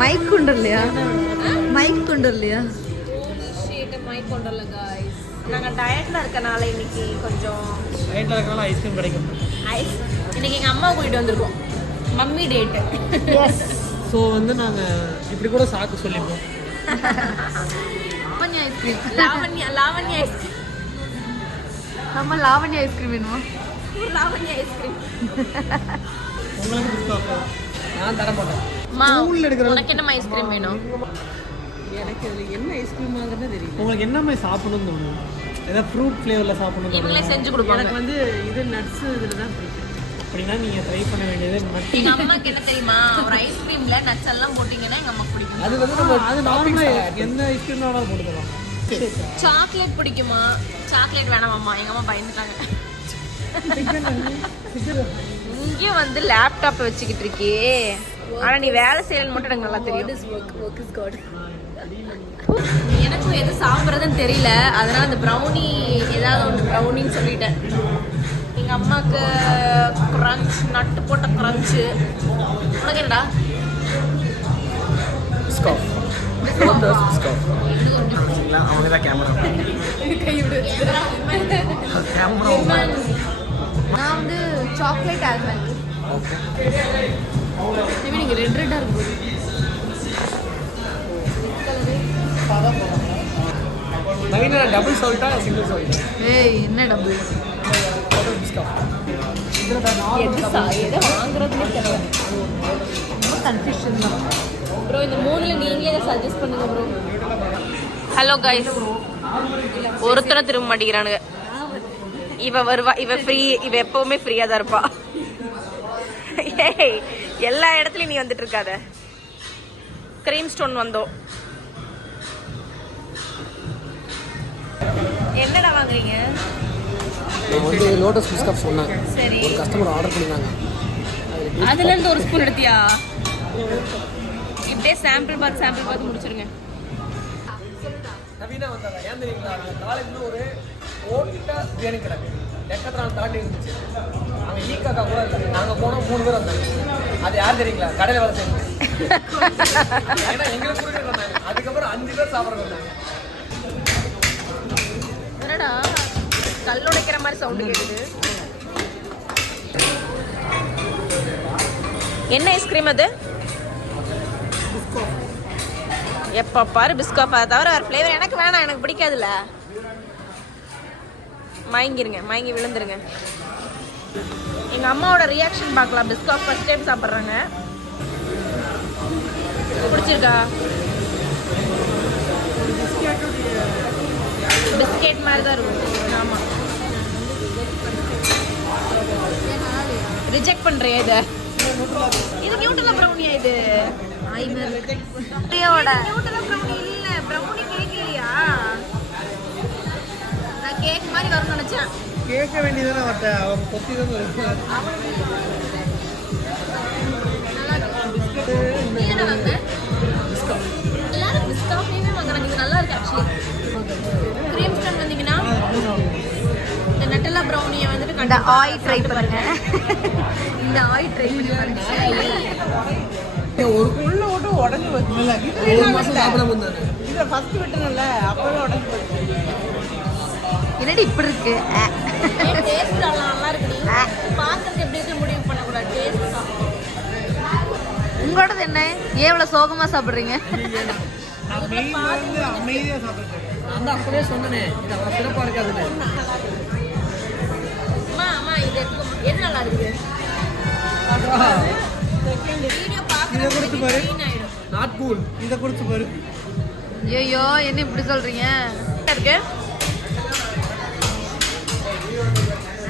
Mic கொண்டு இல்லையா? Mic கொண்டு இல்லையா? மைக் கொண்டு இல்லை गाइस. நாங்க டயட்ல இருக்கனால இன்னைக்கு கொஞ்சம் டயட்ல இருக்கனால ஐஸ்கிரீம் கிடைக்கும். இன்னைக்கு எங்க அம்மா கூட்டிட்டு வந்திருக்கோம். Mummy date. எஸ். ஸோ வந்து நாங்க இப்படி கூட சாக்கு சொல்லிப்போம். லாவண்யா ஐஸ்கிரீம். லாவண்யா ஐஸ்கிரீம். நம்ம லாவண்யா ஐஸ்கிரீம் வேணுமா? லாவண்யா ஐஸ்கிரீம். உங்களுக்கு பிஸ்கட் நான் தர மாட்டேன். அம்மா உனக்கு என்ன ஐஸ்கிரீம் வேணும்? எனக்கு அதில் என்ன ஐஸ்கிரீம் வாங்குறதே தெரியும். உங்களுக்கு என்ன மாதிரி சாப்பிடணும்னு தோணும்? ஏதாவது ஃப்ரூட் ஃப்ளேவரில் சாப்பிடணும். இவங்களே செஞ்சு கொடுப்பாங்க. எனக்கு வந்து இது நட்ஸ் இதில் தான் பிடிக்கும். அப்படின்னா நீங்கள் ட்ரை பண்ண வேண்டியது எங்க அம்மாக்கு என்ன தெரியுமா, ஒரு ஐஸ்கிரீம்ல நட்ஸ் எல்லாம் போட்டீங்கன்னா எங்க அம்மாக்கு பிடிக்கும். அது வந்து நம்ம அது நார்மலாக எந்த ஐஸ்கிரீம் வேணாலும் போட்டுக்கலாம். சாக்லேட் பிடிக்குமா? சாக்லேட் வேணாமாம்மா, எங்க அம்மா பயந்துட்டாங்க. இங்கேயும் வந்து லேப்டாப் வச்சுக்கிட்டு இருக்கே, ஆனா நீ வேலை செய்யலன்னு மட்டும் எனக்கு நல்லா தெரியும். எனக்கும் எது சாப்பிட்றதுன்னு தெரியல, அதனால அந்த ப்ரௌனி ஏதாவது ஒன்று ப்ரௌனின்னு சொல்லிட்டேன். எங்கள் அம்மாவுக்கு க்ரன்ச், நட்டு போட்ட க்ரன்ச்சு. உனக்கு என்னடா? அவங்க தான் கேமரா நான் வந்து சாக்லேட் ஆல்மண்ட். மேபி நீங்கள் ரெட் ரெட்டாக இருக்கும். நவீனா டபுள் சால்ட்டா சிங்கிள் சால்ட்டா? ஏய் என்ன டபுள்? எதை வாங்குறதுன்னு தெரியல. ரொம்ப கன்ஃபியூஷன் தான் ப்ரோ. இந்த மூணுல நீங்களே சஜஸ்ட் பண்ணுங்க ப்ரோ. ஹலோ கைஸ், ஒருத்தரை திரும்ப மாட்டேங்கிறானுங்க. இவ வருவா, இவ ஃப்ரீ, இவ எப்பவுமே ஃப்ரீயா தான் இருப்பா. ஏய், எல்லா இடத்துலயும் நீ வந்துட்டு இருக்காத. கிரீம் ஸ்டோன் வந்தோம். என்னடா வாங்குறீங்க? நான் வந்து லோட்டஸ் பிஸ்கட் சொன்னாங்க. சரி, ஒரு கஸ்டமர் ஆர்டர் பண்ணிருந்தாங்க. அதுல இருந்து ஒரு ஸ்பூன் எடுத்தியா? இப்படியே சாம்பிள் பார்த்து முடிச்சிருங்க. நவீனா வந்தாங்க. ஏன் தெரியுங்களா, காலேஜ்ல ஒரு ஓட்ட பிரியாணி கடை எக்கத்தான் தாண்டி இருந்துச்சு. அங்கே ஈக்காக்கா கூட இல்லை. நாங்கள் போனோம் 3 பேர் வந்தாங்க. அது யார் தெரியுங்களா? கடையில் வேலை செய்யுங்க. ஏன்னா எங்களுக்கு கூட வந்தாங்க. அதுக்கப்புறம் 5 பேர் சாப்பிட வந்தாங்க. என்னடா கல் உடைக்கிற மாதிரி சவுண்டு கேக்குது? என்ன ஐஸ்கிரீம் அது? எப்ப பாரு பிஸ்கட், அதை தவிர வேற ஃப்ளேவர் எனக்கு வேணாம், எனக்கு பிடிக்காதுல்ல. மயங்கி விழுந்துருங்க. எங்க அம்மாவோட ரியாக்ஷன் பார்க்கலாம். பிஸ்கட் ஃபர்ஸ்ட் டைம் சாப்பிட்றாங்க. பிடிச்சிருக்கா? பிஸ்கெட் மாதிரி தான் இருக்கும். ஆமாம், ரிஜெக்ட் பண்ணுறியா இதை? இது நியூட்ரலா ப்ரௌனியா? இது நியூட்ரலா ப்ரௌனி இல்ல, ப்ரௌனி கேக் இல்லையா? நான் கேக் மாதிரி வரும்னு நினைச்சேன். கேட்க வேண்டியதானே அவர்கிட்ட, அவர் கொத்தி தான் வருவார். நீ என்ன வாங்க? எல்லாரும் பிஸ்கட்லேயுமே வாங்குறாங்க. இது நல்லா இருக்கு ஆக்சுவலி. கிரீம் ஸ்டோன் வந்தீங்கன்னா இந்த நட்டலா ப்ரௌனியை வந்துட்டு இந்த ஆயில் ட்ரை பண்ணுங்க. இந்த ஆயில் ட்ரை பண்ணி பாருங்க. ஒரு உள்ள விட்டு உடஞ்சி வச்சு ஒரு மாதம் சாப்பிட முடியாது. இதை ஃபர்ஸ்ட் விட்டணும்ல, அப்போவே உடஞ்சி போச்சு. என்னடி இப்படி இருக்கு? டேஸ்ட் நல்லா இருக்கு. பார்க்கறதுக்கு எப்படி இருக்கு முடிவு பண்ணக்கூடாது. டேஸ்ட் தான். உங்களோடது என்ன? ஏன் இவ்வளவு சோகமா சாப்பிடுறீங்க? அமைதியாக சாப்பிட்றேன். நான் தான் அப்படியே சொன்னேனே, இது அவ்வளோ சிறப்பாக இருக்காதுன்னு. அம்மா இது எது நல்லா இருக்கு? வீடியோ இதை கொடுத்து பாரு. ஆயிடும். Not cool. இதை கொடுத்து பாரு. ஐயோ என்ன இப்படி சொல்றீங்க? இருக்கு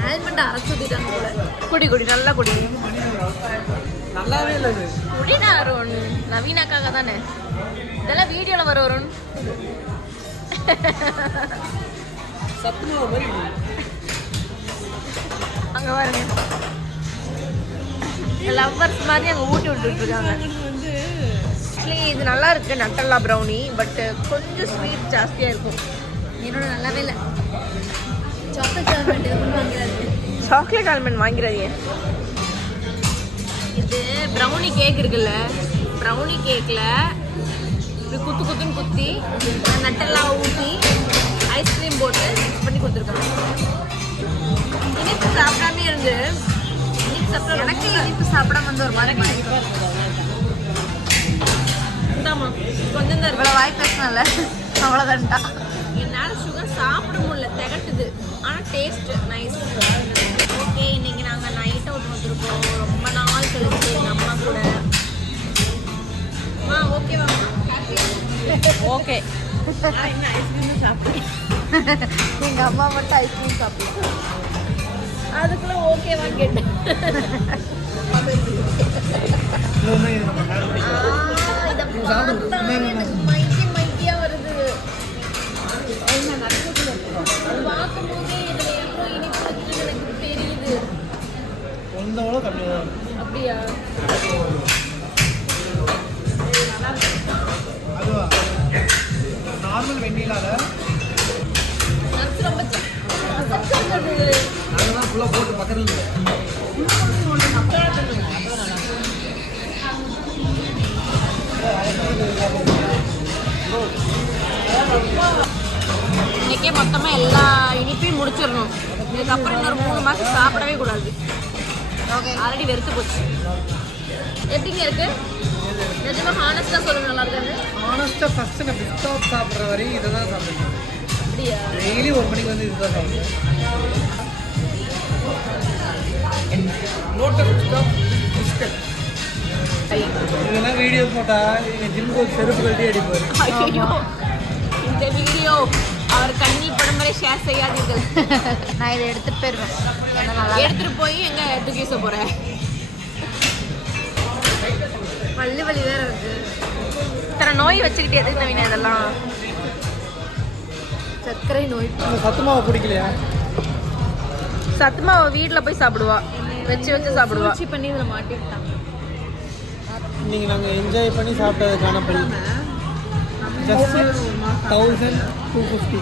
ஆல்மண்ட் அரைச்சு ஊத்திட்டாங்க போல. குடி நல்லா குடி. நல்லாவே இல்லை இது. குடிடா அருண், நவீனாக்காக தானே இதெல்லாம் வீடியோல வர வருண். சத்துமாவு மாதிரி அங்க பாருங்க, லவ்வர்ஸ் மாதிரி அங்க ஊட்டி விட்டுட்டு இருக்காங்க. ஆக்சுவலி இது நல்லா இருக்கு, நட்டல்லா ப்ரௌனி. பட் கொஞ்சம் ஸ்வீட் ஜாஸ்தியா இருக்கும். என்னோட நல்லாவே இல்லை. சாக்லேட் ஆல்மண்ட் இது வாங்கிறாரு. Chocolate almond வாங்கிறாதீங்க. இது ப்ரௌனி கேக் இருக்குல்ல, ப்ரௌனி கேக்கில் இப்படி குத்து குத்துன்னு குத்தி நட்டெல்லாம் ஊற்றி ஐஸ்கிரீம் போட்டு மிக்ஸ் பண்ணி கொடுத்துருக்காங்க. இனிப்பு சாப்பிடாமே இருந்து இனிப்பு சாப்பிட்டா எனக்கு இனிப்பு சாப்பிடாம வந்து ஒரு மாதிரி இந்தாமா கொஞ்சம் தான் இவ்வளோ வாய் பேசினால அவ்வளோதான்டா. என்னால் சுகர் சாப்பிட முடியல, திகட்டுது. ஆனால் டேஸ்ட் நைஸ். ஓகே, இன்னைக்கு நாங்கள் நைட் அவுட் வந்துருக்கோம். ரொம்ப நாள் கழிச்சு எங்கள் அம்மா கூட. ஓகேவா? ஓகே. இன்னும் ஐஸ்கிரீம் சாப்பிட்டேன். எங்கள் அம்மா மட்டும் ஐஸ்கிரீம் சாப்பிடுவோம். அதுக்குள்ள ஓகேவான்னு கேட்டேன். இதை பார்த்தா எனக்கு மைக்கியா வருது. பார்க்கும்போதே இதுல எவ்வளோ இனிப்பு இருக்குன்னு எனக்கு தெரியுது. அப்படியா? நார்மல் வெண்ணிலால நட்ஸ் ரொம்ப அதெல்லாம் ஃபுல்லாக போட்டு பக்கத்தில் இன்னைக்கே மொத்தமாக எல்லா இனிப்பையும் முடிச்சிடணும். இதுக்கப்புறம் இன்னொரு 3 மாதம் சாப்பிடவே கூடாது. ஆல்ரெடி வெறுத்து போச்சு. எப்படிங்க இருக்கு? நிஜமாக ஹானஸ்டாக சொல்லுங்க, நல்லா இருக்காது? ஆனஸ்ட்டாக ஃபஸ்ட்டு நான் பிஸ்கட் சாப்பிட்ற வரையும் இதை தான் சாப்பிடுவேன். அப்படியா? டெய்லி 1 மணிக்கு வந்து இதுதான் சாப்பிடுவேன். லோட்டஸ் பிஸ்கட் இதெல்லாம் வீடியோ போட்டால் எங்கள் ஜிம்முக்கு ஒரு செருப்பு கட்டி அடிப்பார். ஐயோ, இந்த வீடியோ அவர் கண்ணீர் படம் வரை ஷேர் செய்யாதீர்கள். நான் இதை எடுத்துட்டு போயிடுவேன். ஏன்னா நல்லா எடுத்துட்டு போய் எங்க தூக்கி வீச போறேன்? பல்லு வலி வேற இருக்கு. இத்தனை நோய் வச்சுக்கிட்டு எதுக்கு நவீன இதெல்லாம்? சர்க்கரை நோய். சத்து மாவு பிடிக்கலையா? சத்துமா வீட்டில் போய் சாப்பிடுவா, வச்சு சாப்பிடுவா. சூழ்ச்சி பண்ணி இதில் மாட்டிக்கிட்டாங்க. இன்னைக்கு நாங்கள் என்ஜாய் பண்ணி சாப்பிட்டதுக்கான படி ஜஸ்ட் 1250.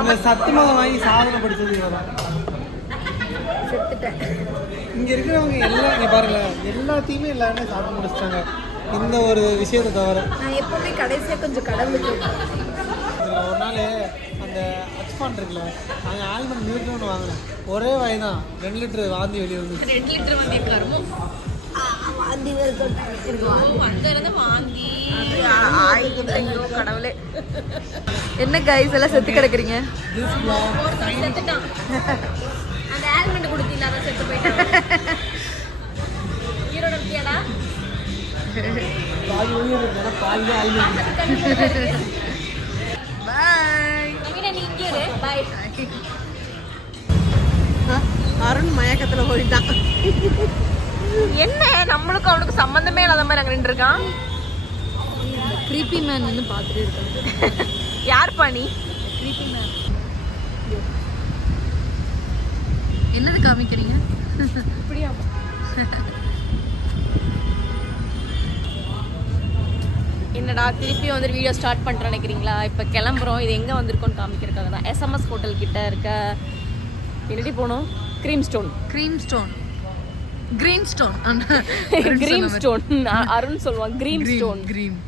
அந்த சத்து மாவு வாங்கி சாதனை படித்தது இவதான். செத்துட்டேன். இங்கே இருக்கிறவங்க எல்லாம் இங்கே பாருங்களேன், எல்லாத்தையுமே எல்லாருமே சாப்பிட்டு முடிச்சிட்டாங்க இந்த ஒரு விஷயத்தை தவிர. நான் எப்பவுமே கடைசியாக கொஞ்சம் கடவுளுக்கு இதில் ஒரு நாள் அந்த அச்பான் இருக்குல்ல, நாங்கள் ஆல்மண்ட் மில்க்னு ஒன்று வாங்கினேன். ஒரே வாய் தான் 2 லிட்டர் வாந்தி வெளியே வந்து. 2 லிட்டர் வந்து கருமம். வாந்தி வருது. எனக்கு வாந்தி. அங்கிருந்து வாந்தி. ஐயோ கடவுளே. என்ன கைஸ் எல்லாம் செத்து கிடக்குறீங்க? ஒருத்தன் செத்துட்டான். அந்த ஆல்மண்ட் கொடுத்தீங்களா, அதை செத்து போயிட்டான். ஈரோட இருக்கியாடா? பாதி வெளியே இருக்குன்னா பாதி ஆல்மண்ட். பாய். நவீனா, நீ இங்கே இரு. பாய். அருண் மயக்கத்தில் போயிட்டான். என்ன நம்மளுக்கும் அவனுக்கு சம்பந்தமே இல்லாத மாதிரி அங்கே நின்று இருக்கான். க்ரீப்பி மேன் வந்து பார்த்துட்டு இருக்காங்க. யார் பாணி? Creepy man. என்னது காமிக்கிறீங்க? இப்படியா? என்னடா திருப்பி வந்து வீடியோ ஸ்டார்ட் பண்ணுறேன் நினைக்கிறீங்களா? இப்போ கிளம்புறோம். இது எங்கே வந்திருக்கோன்னு காமிக்கிறதுக்காக தான். எஸ்எம்எஸ் ஹோட்டல் கிட்ட இருக்க என்னடி போனோம்? Cream stone. Cream stone. Green stone. Cream stone. Arun சொல்லுவான் கிரீம் ஸ்டோன். கிரீம்